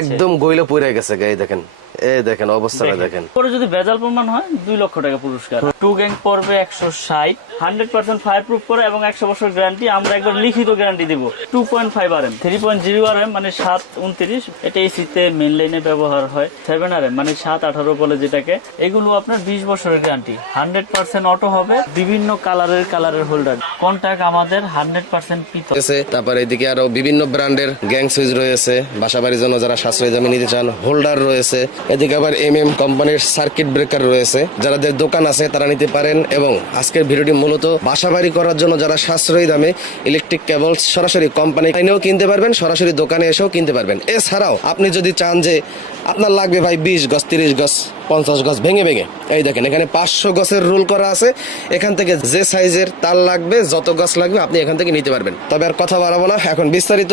একদম গইলে পড়ে গেছে গায়ে দেখেন এই দেখেন অবস্থাটা দেখেন। পরে যদি ভেজাল প্রমাণ হয় দুই লক্ষ টাকা পুরস্কার। টু গ্যাং একশো ষাট হান্ড্রেড পার্সেন্ট ফায়ার প্রুফ করে এবং একশো বছর গ্যারান্টি আমরা একবার লিখিত গ্যারান্টি দিব। Two point five R M three point zero R M মানে সাত উনত্রিশ এটা এসিতে মেন লাইনে ব্যবহার হয় সেভেন আর এম মানে সাত আঠারো বলে যেটাকে। এগুলো আপনার বিশ বছরের গ্যারান্টি হান্ড্রেড পার্সেন্ট অটো হবে বিভিন্ন কালারের কালারের হোল্ডার কন্ট্যাক্ট আমাদের হান্ড্রেড পার্সেন্ট রয়েছে তারপর এদিকে আরও বিভিন্ন ব্র্যান্ডের গ্যাং সুইচ রয়েছে বাসাবাড়ির জন্য যারা সাশ্রয়ী দামে নিতে চান। হোল্ডার রয়েছে। এদিকে আবার এম এম কোম্পানির সার্কিট ব্রেকার রয়েছে। যাদের দোকান আছে, তারা নিতে পারেন এবং আজকের ভিডিওটি মূলত বাসাবাড়ি করার জন্য যারা সাশ্রয়ী দামে ইলেকট্রিক কেবল সরাসরি কোম্পানি কিনেও কিনতে পারবেন, সরাসরি দোকানে এসেও কিনতে পারবেন। এছাড়াও আপনি যদি চান যে আপনার লাগবে ভাই বিশ গজ, তিরিশ গজ পঞ্চাশ গজ ভেঙে ভেঙে। এই দেখেন, এখানে পাঁচশো গছের রুল করা আছে। এখান থেকে যে সাইজের তার লাগবে, যত গাছ লাগবে, আপনি এখান থেকে নিতে পারবেন। তবে আর কথা বাড়াবো না। এখন বিস্তারিত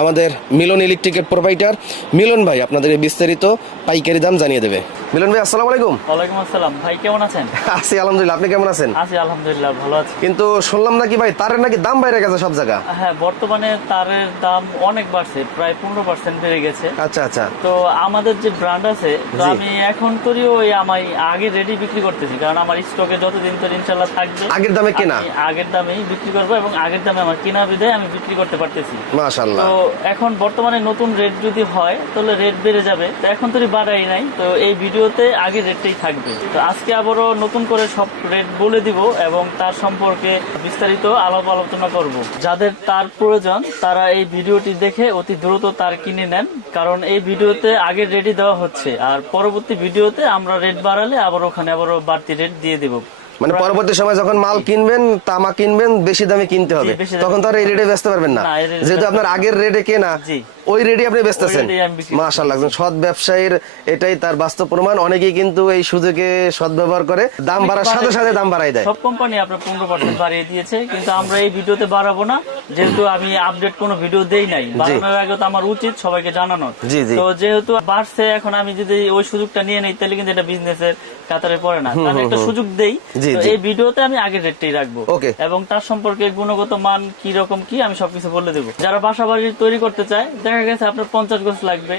আমাদের মিলন ইলেকট্রিকের প্রোভাইডার মিলন ভাই, আপনাদের বিস্তারিত পাইকারি দাম জানিয়ে দেবে। মিলন ভাই আসসালামু আলাইকুম। ওয়ালাইকুম আসসালাম। ভাই কেমন আছেন? আছি আলহামদুলিল্লাহ। আপনি কেমন আছেন? আছি আলহামদুলিল্লাহ ভালো আছি। কিন্তু শুনলাম নাকি ভাই তারের নাকি দাম বাইরে গেছে সব জায়গা? হ্যাঁ বর্তমানে তারের দাম অনেক বাড়ছে প্রায় পনেরো পার্সেন্ট বেড়ে গেছে। আচ্ছা আচ্ছা। তো আমাদের যে ব্র্যান্ড আছে তো আমি এখন করি ওই আমি আগে রেডি বিক্রি করতেছি কারণ আমার স্টকে যতদিন তো ইনশাল্লাহ থাকবে আগের দামে কেনা? আগের দামেই বিক্রি করব এবং আগের দামে আমার কেনা বিধায় আমি বিক্রি করতে পারতেছি। মাশাল্লাহ তো এখন বর্তমানে নতুন রেট যদি হয় তাহলে রেট বেড়ে যাবে। তো এখন তো বাড়াই নাই তো এই ভিডিওতে আগে রেটটাই থাকবে। তো আজকে আবারও নতুন করে সব রেট বলে দিব এবং তার সম্পর্কে বিস্তারিত আলাপ আলোচনা করব। যাদের তার প্রয়োজন তারা এই ভিডিওটি দেখে অতি দ্রুত তার কিনে নেন কারণ এই ভিডিওতে আগে রেডি দেওয়া হচ্ছে। আর পরবর্তী ভিডিওতে আমরা রেট বাড়ালে আবার ওখানে আবারও বাড়তি রেট দিয়ে দেবো। মানে পরবর্তী সময় যখন মাল কিনবেন তামা কিনবেন বেশি দামে কিনতে হবে তখন তো আর এই রেটে বেচতে পারবেন না। যেহেতু আপনার আগের রেটে কেনা। ওই রেটে আপনি বেচতেছেন মাশাআল্লাহ একজন সৎ ব্যবসায়ীর এটাই তার বাস্তব প্রমাণ। অনেকেই কিন্তু এই সুযোগে সদ্ব্যবহার করে দাম বাড়ার সাথে সাথে দাম বাড়াই দেয়। সব কোম্পানি আপনার পনেরো পার্সেন্ট বাড়িয়ে দিয়েছে কিন্তু আমরা এই ভিডিওতে বাড়াবো না। যেহেতু আমি আপডেট কোনো ভিডিও দেই নাই বাড়ানোর আগে তো আমার উচিত সবাইকে জানানোর। তো যেহেতু বাড়ছে এখন আমি যদি ওই সুযোগটা নিয়ে নেই তাহলে কিন্তু এটা বিজনেসের কাতারে পড়ে না। আমি একটা সুযোগ দেই। এই ভিডিওতে আমি আগের রেটটাই রাখব। এবং তার সম্পর্কে গুণগত মান কি রকম কি আমি সবকিছু বলে দেবো। যারা বাসা বাড়ি তৈরি করতে চায় দেখা গেছে আপনার পঞ্চাশ গজ লাগবে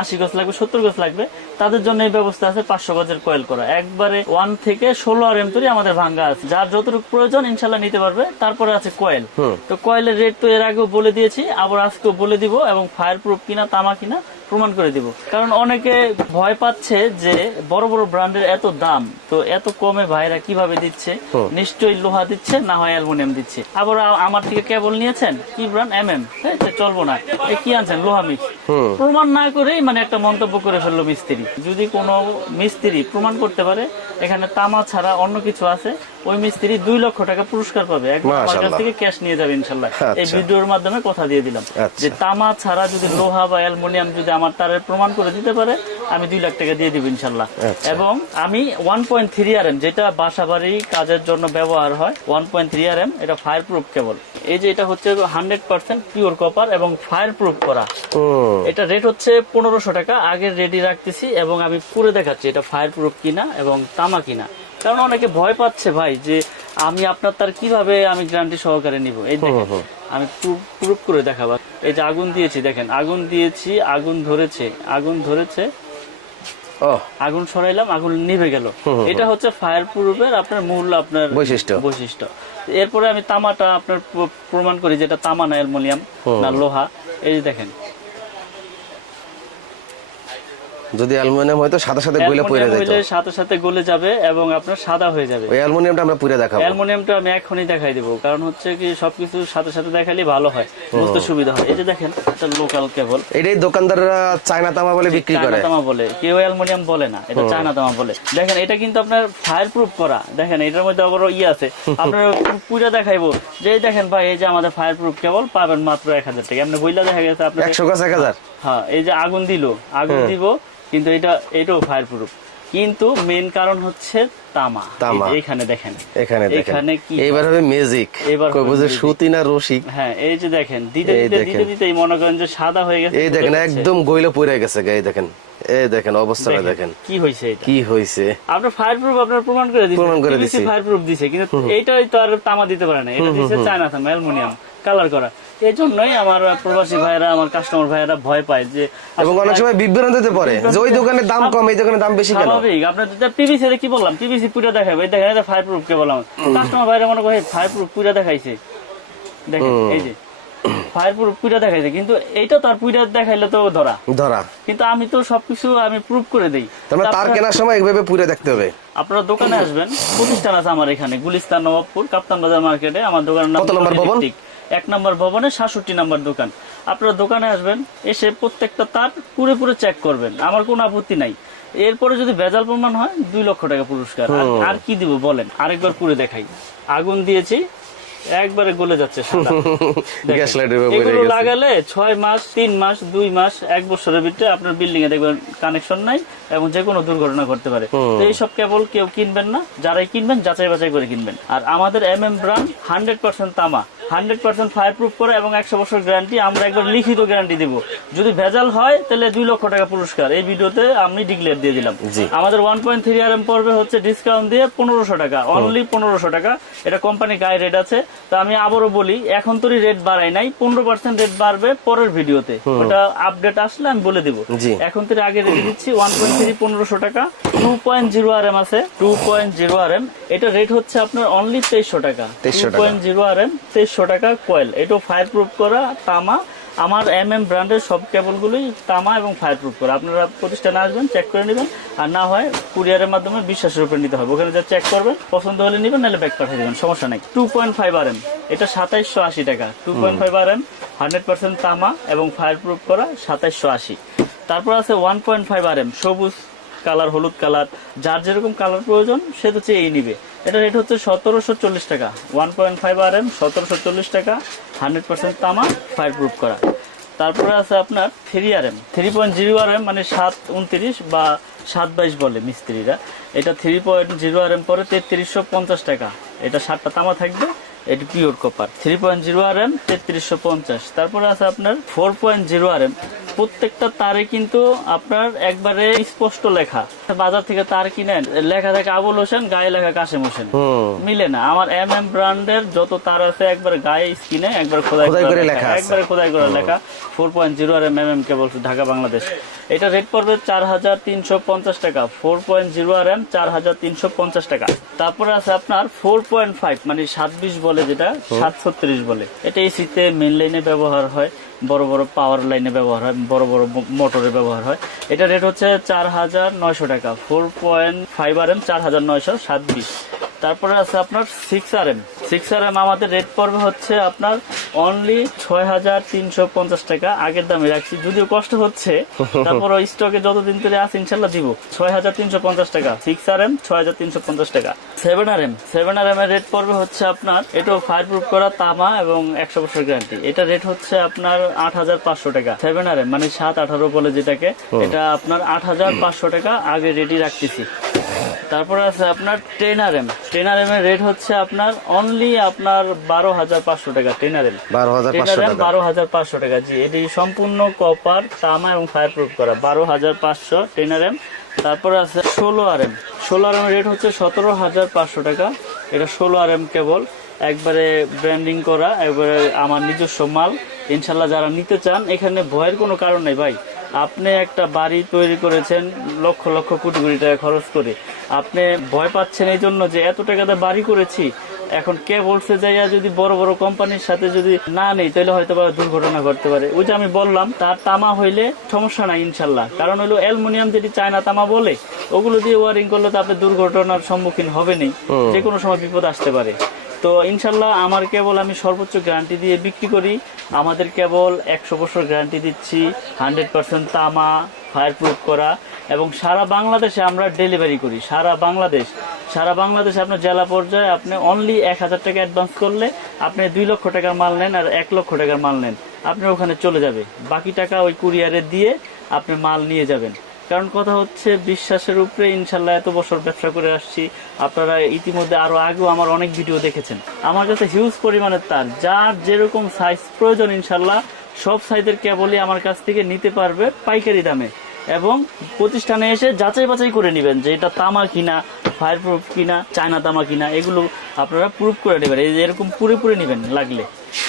আশি গজ লাগবে সত্তর গজ লাগবে। তাদের জন্য এই ব্যবস্থা আছে পাঁচশো গজের কয়েল করা। একবারে ওয়ান থেকে ষোলো আর এম তৈরি আমাদের ভাঙ্গা আছে। যার যতটুকু প্রয়োজন ইনশাল্লাহ নিতে পারবে তারপরে আছে কয়েল তো কয়েলের রেট তো এর আগেও বলে দিয়েছি আবার আজকেও বলে দিব এবং ফায়ার প্রুফ কিনা তামা কিনা প্রমাণ করে দিব। কারণ অনেকে ভয় পাচ্ছে যে বড় বড় ব্র্যান্ডের এত দাম তো এত কমে ভাইরা কীভাবে দিচ্ছে? নিশ্চয়ই লোহা দিচ্ছে না হয় অ্যালুমিনিয়াম দিচ্ছে। আবার আমার থেকে কেবল নিয়েছেন? কি ব্র্যান্ড? এম এম চলবো না। কি আনছেন? লোহা মিক্স। প্রমাণ না করেই মানে একটা মন্তব্য করে ফেলল মিস্ত্রি। যদি কোনো মিস্ত্রি প্রমাণ করতে পারে এখানে তামা ছাড়া অন্য কিছু আছে ওই মিস্ত্রি দুই লক্ষ টাকা পুরস্কার পাবে আমার কাছ থেকে ক্যাশ নিয়ে যাবে ইনশাল্লাহ এই আচ্ছা। ভিডিওর মাধ্যমে কথা দিয়ে দিলাম আচ্ছা। যে তামা ছাড়া যদি লোহা বা অ্যালমোনিয়াম যদি আমার তারের প্রমাণ করে দিতে পারে আমি দুই লাখ টাকা দিয়ে দিব ইনশাল্লাহ। আচ্ছা। এবং আমি one point three R M যেটা বাসা বাড়ি কাজের জন্য ব্যবহার হয় one point three R M এটা ফায়ার প্রুফ কেবল এই যে এটা হচ্ছে হান্ড্রেড পার্সেন্ট পিওর কপার এবং ফায়ার প্রুফ করা এটা রেট হচ্ছে পনেরোশো টাকা আগে রেডি রাখতেছি এবং আমি পুরে দেখাচ্ছি এটা ফায়ার প্রুফ কিনা এবং তামা কিনা। কারণ অনেকে ভয় পাচ্ছে ভাই যে আমি আপনার তার কীভাবে আমি গ্যারান্টি সহকারে নিব। এই দেখেন আমি প্রুফ করে দেখাবো। এই যে আগুন দিয়েছি দেখেন আগুন দিয়েছি আগুন ধরেছে আগুন ধরেছে আগুন সরাইলাম আগুন নিভে গেল। এটা হচ্ছে ফায়ার প্রুফের আপনার মূল আপনার বৈশিষ্ট্য। বৈশিষ্ট্য। এরপরে আমি তামাটা আপনার প্র- প্রমাণ করি যেটা তামা না অ্যালমোনিয়াম না লোহা। এই দেখেন যদি অ্যালুমিনিয়াম হয়তো সাথে সাথে গলে পড়ে যেত হইলে সাথে সাথে গলে যাবে এবং আপনার সাদা হয়ে যাবে। ওই অ্যালুমিনিয়ামটা আমরা পুরে দেখাবো। অ্যালুমিনিয়ামটা আমি এখনই দেখাই দেবো কারণ হচ্ছে কি সবকিছু সাথে সাথে দেখালে ভালো হয় বুঝতে সুবিধা হয়। এই যে দেখেন এটা লোকাল কেবল এটাই দোকানদাররা চায়না তামা বলে বিক্রি করে। চায়না তামা বলে কেউ অ্যালুমিনিয়াম বলে না এটা চায়না তামা বলে। দেখেন এটা কিন্তু আপনার ফায়ার প্রুফ করা। দেখেন এটার মধ্যে আবার ইয়ে আছে। আপনার পুরো দেখাইবো। যে দেখেন ভাই এই যে আমাদের ফায়ার প্রুফ কেবল পাবেন মাত্র এক হাজার টাকা। এমনি বইলা দেখা গেছে আপনার একশো গাছ এক হাজার। হ্যাঁ এই যে আগুন দিল আগুন দিব কিন্তু এটা এটাও ফায়ার প্রুফ কিন্তু মেন কারণ হচ্ছে তামা। তামা। এখানে দেখেন। এখানে এখানে কি এইবার হবে ম্যাজিক এবার কই বুঝে সুতি না রশি হ্যাঁ এই যে দেখেন দিতে এই দিতে দিতে দিতেই মনে করেন যে সাদা হয়ে গেছে এই দেখেন একদম গইলে পড়ে গেছে গায়ে দেখেন। এই দেখেন অবস্থাটা দেখেন কি হয়েছে এটা? কি হয়েছে আপনার ফায়ার প্রুফ আপনার প্রমাণ করে দিচ্ছে প্রমাণ করে দিছি। ফায়ার প্রুফ দিছে কিন্তু এইটাই তো আর তামা দিতে পারে না। এটা দিচ্ছে চায়না থাম অ্যালুমিনিয়াম। কালার করা। এই জন্যই আমার প্রবাসী ভাইয়েরা আমার কাস্টমার ভাইয়েরা ভয় পায় যে এবং অনেক সময় বিভ্রান্তিতে পড়ে যে ওই দোকানে দাম কম এই দোকানে দাম বেশি কেন? স্বাভাবিক। পিভিসি কি বললাম? পিভিসি পুরো দেখাবে। এই দেখেন এটা ফায়ার প্রুফ কে বললাম। কাস্টমার ভাইরা মনে করে ফায়ার প্রুফ পুরো দেখাইছে। দেখেন এই যে ফায়ার প্রুফ পুরো দেখাইছে। কিন্তু এইটা তার পুরো দেখাইলে তো ধরা। ধরা। কিন্তু আমি তো সবকিছু আমি প্রুফ করে দেই। তার মানে তার কেনার সময় এইভাবে পুরে দেখতে হবে। আপনারা দোকানে আসবেন। প্রতিষ্ঠান আছে আমার এখানে গুলিস্তান নবাবপুর কাপ্তান বাজার মার্কেটে। আমার দোকানের নাম কত নম্বর ভবন? এক নম্বর ভবনে সাতষট্টি নম্বর দোকান। আপনারা দোকানে আসবেন এসে প্রত্যেকটা তার পুরো পুরো চেক করবেন। আমার কোনো আপত্তি নাই। এরপরে যদি ভেজাল প্রমাণ হয় দুই লক্ষ টাকা পুরস্কার। আর- কি দিব বলেন? আরেকবার পুরো দেখাই। আগুন দিয়েছি একবারে গলে যাচ্ছে এগুলো লাগালে ছয় মাস তিন মাস দুই মাস এক বছরের ভিতরে আপনার বিল্ডিং এ দেখবেন কানেকশন নাই এবং যে কোনো দুর্ঘটনা করতে পারে। তো এইসব কেবল কেউ কিনবেন না। যারাই কিনবেন যাচাই বাছাই করে কিনবেন। আর আমাদের M M brand hundred percent তামা। হান্ড্রেড পার্সেন্ট ফায়ার প্রুফ করে এবং একশো বছর গ্যারান্টি আমরা একবার লিখিত গ্যারান্টি দিব। যদি ভেজাল হয় তাহলে দুই লক্ষ টাকা পুরস্কার। এই ভিডিওতে আমি ডিক্লেয়ার দিয়ে দিলাম। আমাদের one point three R M পড়বে হচ্ছে ডিসকাউন্ট দিয়ে পনেরোশো টাকা অনলি পনেরোশো টাকা। এটা কোম্পানি গায়ে রেট আছে। তো আমি আবারও বলি এখন তো রেট বাড়াই নাই পনেরো পার্সেন্ট রেট বাড়বে পরের ভিডিওতে। ওটা আপডেট আসলে আমি বলে দিব। এখন তো আগে রেট দিচ্ছি ওয়ান পয়েন্ট থ্রি পনেরোশো টাকা। Two point zero R M আছে two point zero R M এটা রেট হচ্ছে আপনার অনলি তেইশশো টাকা। 2300 টাকা। পয়েন্ট জিরো আর এম তেইশশো টাকা কয়েল এটা ফায়ার প্রুফ করা, তামা। আমার এম এম ব্র্যান্ডের সব কেবলগুলোই তামা এবং ফায়ার প্রুফ করা। আপনারা প্রতিষ্ঠানে আসবেন চেক করে নেবেন। আর না হয় কুরিয়ারের মাধ্যমে বিশ্বাসের উপরে নিতে হবে। ওখানে যা চেক করবেন, পছন্দ হলে নেবেন, নাহলে ব্যাগ পাঠিয়ে দেবেন। সমস্যা নেই। Two point five R M এটা সাতাইশশো আশি টাকা। Two point five R M hundred percent তামা এবং ফায়ার প্রুফ করা, সাতাইশশো আশি। তারপর আছে one point five R M সবুজ কালার, হলুদ কালার। যার যেরকম কালার প্রয়োজন, সে তো চেয়েই নিবে। এটা রেট হচ্ছে সতেরোশো চল্লিশ টাকা। One point five R M সতেরোশো চল্লিশ টাকা হান্ড্রেড পার্সেন্ট তামা ফায়ার প্রুফ করা। তারপরে আছে আপনার three R M three point zero R M মানে সাত উনত্রিশ বা সাত বাইশ বলে মিস্ত্রিরা। এটা three point zero R M পরে তেত্রিশশো পঞ্চাশ টাকা। এটা সাতটা তামা থাকবে এটি pure copper three point zero R M তেত্রিশশো পঞ্চাশ। তারপরে আছে আপনার four point zero R M প্রত্যেকটা তারে কিন্তু আপনার একবারে স্পষ্ট লেখা। বাজার থেকে তার কিনেন লেখা থাকে আবুল হোসেন গায়ে লেখা কাশেম হোসেন। মিলে না। আমার এম এম ব্র্যান্ডের যত তার আছে একবার গায়ে স্কিনে একবার খোদাই করে লেখা। একবারে খোদাই করা লেখা। Four point zero R M M cable Dhaka Bangladesh. এটা রেট পড়বে চার হাজার তিনশো পঞ্চাশ টাকা। Four point zero R M চার হাজার তিনশো পঞ্চাশ টাকা। তারপরে আছে আপনার ফোর পয়েন্ট ফাইভ মানে সাত বিশ বলে যেটা সাত বলে। এটা এসিতে মেন লাইনে ব্যবহার হয়। বড় বড় পাওয়ার লাইনে ব্যবহার হয় বড় বড় মোটরে ব্যবহার হয়। এটা রেট হচ্ছে চার হাজার নয়শো টাকা four point five R M চার হাজার নয়শো সাত বিশ। তারপরে আছে আপনার six R M six R M আমাদের রেট পড়বে হচ্ছে আপনার অনলি ছয় হাজার তিনশো পঞ্চাশ টাকা আগের দামে রাখছি। যদিও কষ্ট হচ্ছে তারপর ওই স্টকে যতদিন ধরে আছে ইনশাল্লাহ দিব। ছয় হাজার তিনশো পঞ্চাশ টাকা সিক্স আর এম ছয় হাজার তিনশো পঞ্চাশ টাকা। Seven R M seven R M এর রেট পড়বে হচ্ছে আপনার এটাও ফায়ার প্রুফ করা তামা এবং একশো বছর গ্যারান্টি এটা রেট হচ্ছে আপনার আট হাজার পাঁচশো টাকা। সেভেন আর মানে সাত আঠারো বলে যেটাকে এটা আপনার আট হাজার পাঁচশো টাকা আগে রেডি রাখতেছি। তারপরে আছে আপনার ten R M ten R M এর রেট হচ্ছে আপনার অনলি আপনার বারো হাজার পাঁচশো টাকা ট্রেনার এম বারো হাজার পাঁচশো ট্রেনার এম টাকা। বারো হাজার পাঁচশো টাকা। জি এটি সম্পূর্ণ কপার তামা এবং ফায়ার প্রুফ করা। বারো হাজার পাঁচশো ট্রেনার এম তারপরে আছে ষোলো আর এম ষোলো আর এম রেট হচ্ছে সতেরো হাজার পাঁচশো টাকা। এটা ষোলো আর এম কেবল একবারে ব্র্যান্ডিং করা একবারে আমার নিজস্ব মাল। ইনশাল্লাহ যারা নিতে চান এখানে ভয়ের কোনো কারণ নেই ভাই। আপনি একটা বাড়ি তৈরি করেছেন লক্ষ লক্ষ কোটি কোটি টাকা খরচ করে। আপনি ভয় পাচ্ছেন এই জন্য যে এত টাকাতে বাড়ি করেছি এখন কে বলছে যাইয়া যদি বড় বড় কোম্পানির সাথে যদি না নেই তাহলে হয়তো বা দুর্ঘটনা ঘটতে পারে। ওই যে আমি বললাম তার তামা হইলে সমস্যা নাই ইনশাল্লাহ কারণ হলো অ্যালুমিনিয়াম যেটি চায়না তামা বলে ওগুলো দিয়ে ওয়ারিং করলে তো আপনি দুর্ঘটনার সম্মুখীন হবেনই। যে কোনো সময় বিপদ আসতে পারে। তো ইনশাল্লাহ আমার কেবল আমি সর্বোচ্চ গ্যারান্টি দিয়ে বিক্রি করি। আমাদের কেবল একশো বছর গ্যারান্টি দিচ্ছি হান্ড্রেড পার্সেন্ট তামা ফায়ার প্রুফ করা এবং সারা বাংলাদেশে আমরা ডেলিভারি করি, সারা বাংলাদেশ। সারা বাংলাদেশে আপনার জেলা পর্যায়ে আপনি অনলি এক হাজার টাকা অ্যাডভান্স করলে আপনি দুই লক্ষ টাকার মাল নেন আর এক লক্ষ টাকার মাল নেন। আপনার ওখানে চলে যাবে। বাকি টাকা ওই কুরিয়ারে দিয়ে আপনি মাল নিয়ে যাবেন। কারণ কথা হচ্ছে, বিশ্বাসের উপরে ইনশাল্লাহ এত বছর ব্যবসা করে আসছি। আপনারা ইতিমধ্যে আরও আগেও আমার অনেক ভিডিও দেখেছেন। আমার কাছে হিউজ পরিমাণের তার। যার যেরকম সাইজ প্রয়োজন ইনশাল্লাহ, সব সাইজের কেবলই আমার কাছ থেকে নিতে পারবে পাইকারি দামে। এবং প্রতিষ্ঠানে এসে যাচাই বাছাই করে নেবেন যে এটা তামা কিনা ফায়ার প্রুফ কিনা চায়না তামা কিনা এগুলো আপনারা প্রুফ করে নেবেন। এই যে এরকম পুরে পুরে নেবেন লাগলে।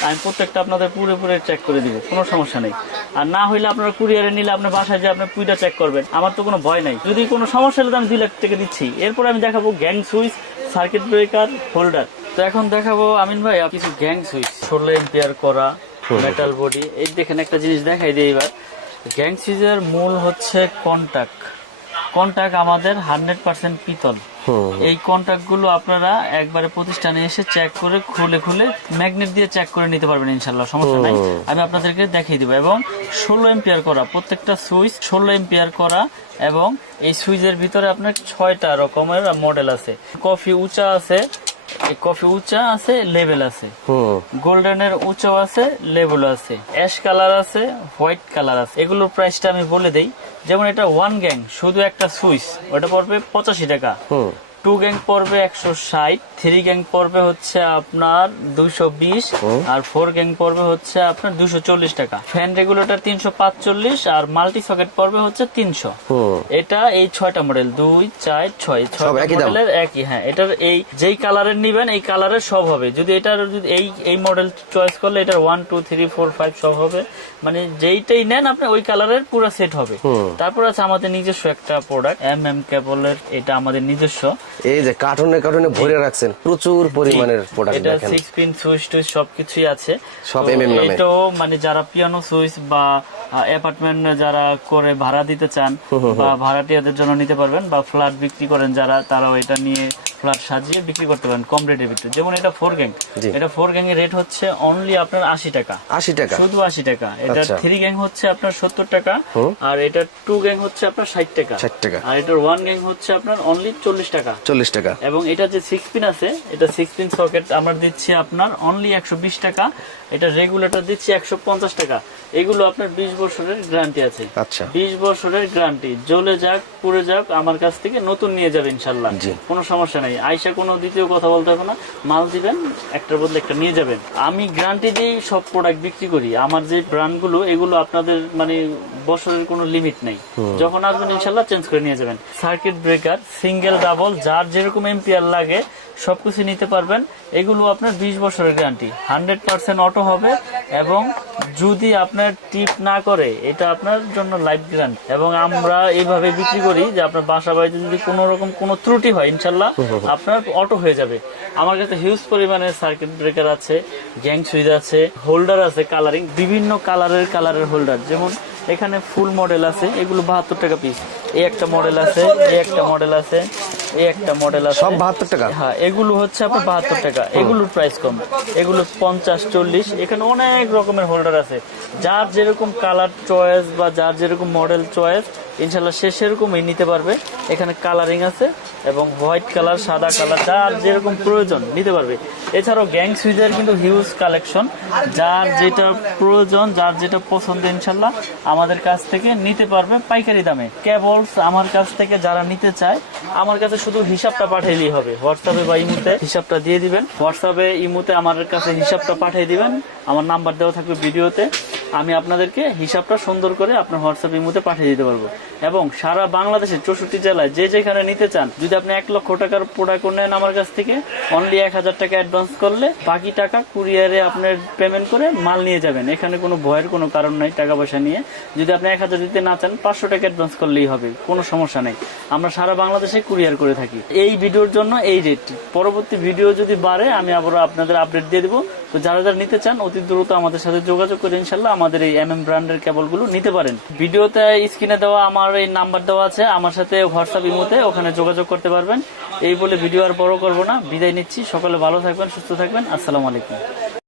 আমি প্রত্যেকটা আপনাদের পুরে পুরে চেক করে দিব কোনো সমস্যা নেই। আর না হইলে আপনারা কুরিয়ারে নিলে আপনার বাসায় যে আপনার পুইটা চেক করবেন আমার তো কোনো ভয় নাই। যদি কোনো সমস্যা হলে আমি দুই লাখ টাকা দিচ্ছি। এরপরে আমি দেখাবো gang switch circuit breaker holder তো এখন দেখাবো আমিন ভাই কিছু গ্যাং সুইচ ষোলো এম্পিয়ার করা মেটাল বডি এই দেখেন একটা জিনিস দেখাই দিই এবার। গ্যাং সুইচের মূল হচ্ছে কন্টাক্ট। কন্টাক্ট আমাদের হান্ড্রেড পার্সেন্ট পিতল। এই কন্টাক্টগুলো আপনারা একবারে প্রতিষ্ঠানে এসে চেক করে খুলে খুলে ম্যাগনেট দিয়ে চেক করে নিতে পারবেন ইনশাল্লাহ সমস্যা নাই। আমি আপনাদেরকে দেখিয়ে দিব। এবং ষোলো এম্পিয়ার করা প্রত্যেকটা সুইচ ষোলো এম্পিয়ার করা এবং এই সুইচের ভিতরে আপনার ছয়টা রকমের মডেল আছে। কফি উঁচা আছে কফি উঁচা আছে লেভেল আছে। গোল্ডেন গোল্ডেনের উঁচাও আছে লেভেল আছে। অ্যাশ কালার আছে হোয়াইট কালার আছে। এগুলোর প্রাইসটা আমি বলে দেই। যেমন এটা ওয়ান গ্যাং শুধু একটা সুইচ। ওটা পড়বে পঁচাশি টাকা। টু গ্যাং পড়বে একশো ষাট থ্রি গ্যাং পড়বে হচ্ছে আপনার দুইশো বিশ আর ফোর গ্যাং পড়বে হচ্ছে আপনার দুইশো চল্লিশ টাকা। ফ্যান রেগুলেটর তিনশো পাঁচচল্লিশ আর মাল্টি সকেট পড়বে হচ্ছে তিনশো। এটা এই ছয়টা মডেল দুই চার ছয়। ছয় একই মডেলের একই হ্যাঁ এটার এই যেই কালারের নিবেন এই কালারের সব হবে। যদি এটার যদি এই এই মডেল চয়েস করলে এটার one two three four five সব হবে। মানে যেইটাই নেন আপনি ওই কালারের পুরো সেট হবে। তারপর আছে আমাদের নিজস্ব একটা প্রোডাক্ট এম এম কেবলের এটা আমাদের নিজস্ব। এই যে কার্টুনে কার্টুনে ভরে রাখছেন প্রচুর পরিমাণের প্রোডাক্ট এটা 6 পিন সুইচ টুইচ সবকিছুই আছে। সব MM নামে। মানে যারা পিয়ানো সুইচ বা অ্যাপার্টমেন্ট যারা করে ভাড়া দিতে চান বা ভাড়াটিয়াদের জন্য নিতে পারবেন বা ফ্ল্যাট বিক্রি করেন যারা তারাও এটা নিয়ে ফ্ল্যাট সাজিয়ে বিক্রি করতে পারেন কম রেটের ভিতরে। যেমন এটা ফোর গ্যাং এটা ফোর গ্যাং এর রেট হচ্ছে অনলি আপনার আশি টাকা। আশি টাকা। শুধু আশি টাকা। এটা। থ্রি গ্যাং হচ্ছে আপনার সত্তর টাকা আর এটা টু গ্যাং হচ্ছে আপনার ষাট টাকা। ষাট টাকা। আর এটার ওয়ান গ্যাং হচ্ছে আপনার অনলি চল্লিশ টাকা। চল্লিশ টাকা। এবং এটা যে সিক্স পিন আছে এটা সিক্স পিন সকেট আমরা দিচ্ছি আপনার অনলি একশো বিশ টাকা। এটা রেগুলেটর দিচ্ছি একশো পঞ্চাশ টাকা। এগুলো আপনার বিশ বছরের গ্যারান্টি আছে। আচ্ছা। বিশ বছরের গ্যারান্টি জ্বলে যাক পুড়ে যাক আমার কাছ থেকে নতুন নিয়ে যাবে ইনশাল্লাহ। কোনো সমস্যা নেই। আইসা কোনো দ্বিতীয় কথা বলতে হবে না। মাল দিবেন একটার বদলে একটা নিয়ে যাবেন। আমি গ্যারান্টি দিয়েই সব প্রোডাক্ট বিক্রি করি। আমার যে ব্র্যান্ডগুলো এগুলো আপনাদের মানে বছরের কোনো লিমিট নেই। যখন আসবেন ইনশাল্লাহ চেঞ্জ করে নিয়ে যাবেন। সার্কিট ব্রেকার সিঙ্গেল ডাবল যার যেরকম এম্পিয়ার লাগে সবকিছু নিতে পারবেন। এগুলো আপনার বিশ বছরের গ্যারান্টি হান্ড্রেড পার্সেন্ট অটো হবে। এবং যদি আপনার টিপ না করে এটা আপনার জন্য লাইফ গ্রান্ট এবং আমরা এইভাবে বিক্রি করি যে আপনার বাসা বাড়িতে যদি কোনো রকম কোনো ত্রুটি হয় ইনশাল্লাহ আপনার অটো হয়ে যাবে। আমার কাছে হিউজ পরিমাণে সার্কিট ব্রেকার আছে গ্যাং সুইচ আছে হোল্ডার আছে কালারিং বিভিন্ন কালারের কালারের হোল্ডার যেমন এখানে ফুল মডেল আছে। এগুলো বাহাত্তর টাকা পিস এই একটা মডেল আছে এই একটা মডেল আছে এই একটা মডেল আছে। সব বাহাত্তর টাকা? হ্যাঁ এগুলো হচ্ছে আপনার বাহাত্তর টাকা। এগুলোর প্রাইস কম। এগুলো পঞ্চাশ চল্লিশ। এখানে অনেক রকমের হোল্ডার আছে। যার যেরকম কালার চয়েস বা যার যেরকম মডেল চয়েস ইনশাল্লাহ সে সেরকমই নিতে পারবে। এখানে কালারিং আছে এবং হোয়াইট কালার সাদা কালার যার যেরকম প্রয়োজন নিতে পারবে। এছাড়াও গ্যাং সুইজের কিন্তু হিউজ কালেকশন যার যেটা প্রয়োজন, যার যেটা পছন্দ ইনশাল্লাহ আমাদের কাছ থেকে নিতে পারবে পাইকারি দামে। কেবলস আমার কাছ থেকে যারা নিতে চায়, আমার কাছে শুধু হিসাবটা পাঠাইলেই হবে। হোয়াটসঅ্যাপে বা ইমুতে হিসাবটা দিয়ে দিবেন। হোয়াটসঅ্যাপে ইমুতে আমার কাছে হিসাবটা পাঠিয়ে দিবেন। আমার নাম্বার দেওয়া থাকবে ভিডিওতে। আমি আপনাদেরকে হিসাবটা সুন্দর করে আপনার হোয়াটসঅ্যাপ ইমুতে পাঠিয়ে দিতে পারব। এবং সারা বাংলাদেশের চৌষট্টি জেলায় যে যেখানে নিতে চান, যদি আপনি এক লক্ষ টাকার প্রোডাক্ট নেন আমার কাছ থেকে অনলি এক হাজার টাকা অ্যাডভান্স করলে বাকি টাকা কুরিয়ারে আপনার পেমেন্ট করে মাল নিয়ে যাবেন। এখানে কোনো ভয়ের কোনো কারণ নাই টাকা পয়সা নিয়ে। যদি আপনি এক হাজার দিতে না চান, পাঁচশো টাকা অ্যাডভান্স করলেই হবে, কোনো সমস্যা নেই। আমরা সারা বাংলাদেশে কুরিয়ার করে থাকি। এই ভিডিওর জন্য এই রেট পরবর্তী ভিডিও যদি বাড়ে, আমি আবারও আপনাদের আপডেট দিয়ে দেবো। তো যারা যারা নিতে চান, অতি দ্রুত আমাদের সাথে যোগাযোগ করে, ইনশাল্লাহ আমাদের এই এম এম ব্র্যান্ডের কেবলগুলো নিতে পারেন। ভিডিওতে স্ক্রিনে দেওয়া আমার এই নাম্বার দেওয়া আছে, আমার সাথে হোয়াটসঅ্যাপ ইমোতে ওখানে যোগাযোগ করতে পারবেন। এই বলে ভিডিও আর বড় করব না। বিদায় নিচ্ছি। সকালে ভালো থাকবেন, সুস্থ থাকবেন। আসসালামু আলাইকুম।